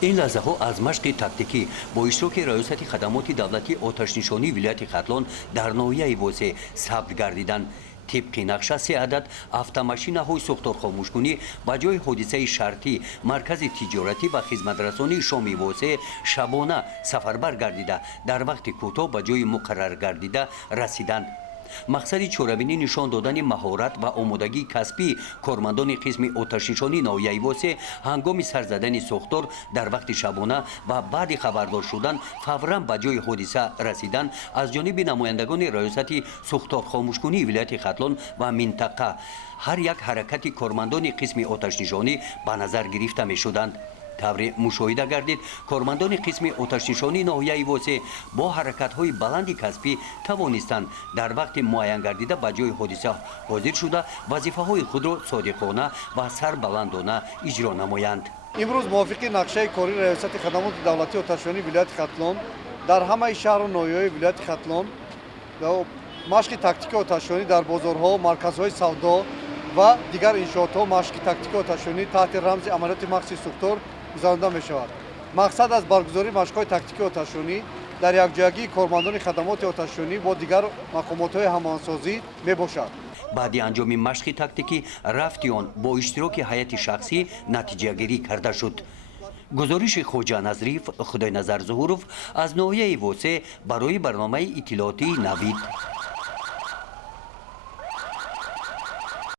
این لحظه ها از مشق تاکتیکی با اشتراک ریاست خدمات دولتی آتش‌نشانی ولایت ختلان در ناحیه واسه ثبت گردیدن. طبق نقشه 3 عدد автомашинаҳои сӯхторхомӯшкунӣ ба ҷои ҳодисаи шартӣ маркази тиҷоратӣ ва хизматрасонии шоми восеъ шабона сафарбар гардида дар вақти кӯтоҳ ба ҷои муқаррар гардида расиданд. мақсади чорабинӣ нишон додани маҳорат ва омодагии касбии кормандони қисми оташнишонии ноҳияи восеъ ҳангоми сар задани сӯхтор дар вақти шабона ва баъди хабардор шудан фавран ба ҷои ҳодиса расидан аз ҷониби намояндагони раёсати сӯхторхомӯшкунии вилояти хатлон ва минтақа ҳар як ҳаракати кормандони қисми оташнишонӣ ба назар гирифта мешуданд. тавре мушоҳида гардид кормандони қисми оташнишонии ноҳияи восеъ бо ҳаракатҳои баланди касбӣ тавонистанд дар вақти муайян гардида ба ҷои ҳодиса ҳозир шуда вазифаҳои худро содиқона ва сарбаландона иҷро намоянд. имрӯз мувофиқи нақшаи кори раёсати хадамоти давлатии оташнишонии вилояти хатлон дар ҳамаи шаҳру ноҳияҳои вилояти хатлон машқи тактикии оташнишонӣ дар бозорҳо, марказҳои савдо ва дигар иншоотҳо машқи тактикии оташнишонӣ таҳти рамзи амалиёти махсуси сӯхтор гузаронида мешавад. мақсад аз баргузории машқҳои тактикии оташнишонӣ дар якҷоягии кормандони хадамоти оташнишонӣ бо дигар мақомотҳои ҳамоҳангсозӣ мебошад. баъди анҷоми машқи тактикӣ рафти он бо иштироки ҳайати шахсӣ натиҷагирӣ карда шуд. гузориши хоҷа назриф худойназар зуҳуров аз ноҳияи восеъ барои барномаи иттилоотии навид.